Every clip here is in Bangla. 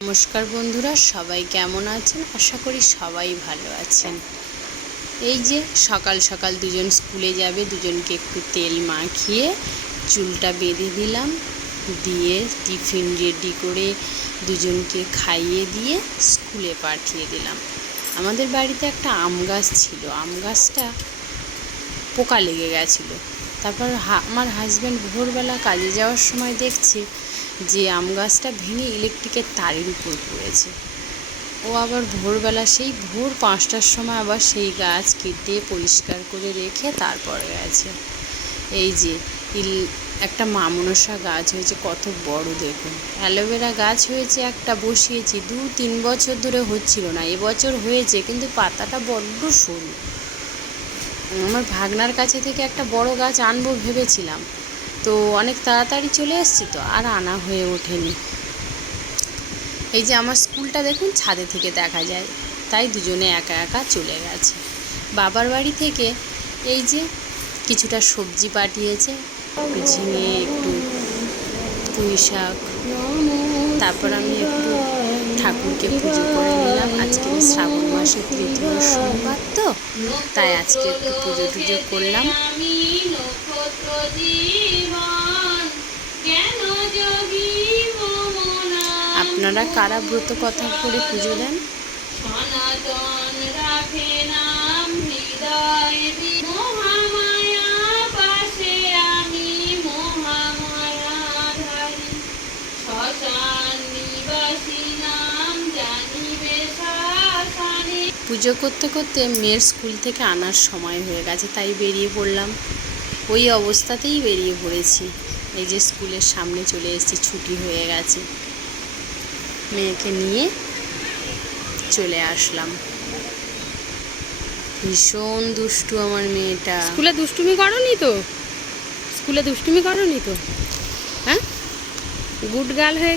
নমস্কার বন্ধুরা, সবাই কেমন আছেন? আশা করি সবাই ভালো আছেন। এই যে সকাল সকাল দুজন স্কুলে যাবে, দুজনকে একটু তেল মাখিয়ে চুলটা বেঁধে দিলাম, দিয়ে টিফিন রেডি করে দুজনকে খাইয়ে দিয়ে স্কুলে পাঠিয়ে দিলাম। আমাদের বাড়িতে একটা আম গাছ ছিল, আম গাছটা পোকা লেগে গেছিলো। তারপর আমার হাজব্যান্ড ভোরবেলা কাজে যাওয়ার সময় দেখছে যে আম গাছটা ভেঙে ইলেকট্রিকের তারের উপর পড়েছে। ও আবার ভোরবেলা সেই ভোর 5টার সময় আবার সেই গাছ কেটে পরিষ্কার করে রেখে তারপর গেছে। এই যে একটা মা মনসা গাছ হয়েছে, কত বড় দেখুন। অ্যালোভেরা গাছ হয়েছে একটা, বসিয়েছি 2-3 বছর ধরে হচ্ছিল না, এবছর হয়েছে কিন্তু পাতাটা বড্ড সরু। আমার ভাগনার কাছে থেকে একটা বড় গাছ আনবো ভেবেছিলাম, তো অনেক তাড়াতাড়ি চলে এসেছি তো আর আনা হয়ে ওঠেনি। এই যে আমার স্কুলটা দেখুন ছাদে থেকে দেখা যায়, তাই দুজনে একা একা চলে গেছে। বাবার বাড়ি থেকে এই যে কিছুটা সবজি পাঠিয়েছে, ঝিঙে, একটু পুঁই শাক। তারপর আমি একটু ঠাকুরকে পুজো করে নিলাম। আজকে শ্রাবণ মাসের 3য় সোমবার, তো তাই আজকে একটু পুজো টুজো করলাম। আপনারা কারা ব্রত কথা করে পুজো দেন? পুজো করতে করতে মেয়ের স্কুল থেকে আনার সময় হয়ে গেছে, তাই বেরিয়ে পড়লাম। ওই অবস্থাতেই বেরিয়ে পড়েছি। এই যে স্কুলের সামনে চলে এসেছি, ছুটি হয়ে গেছে, মেয়েকে নিয়ে চলে আসলাম। ভীষণ দুষ্টু আমার মেয়েটা। স্কুলে দুষ্টুমি করনি তো? হ্যাঁ, গুড গার্ল হয়ে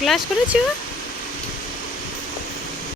ক্লাস করেছো?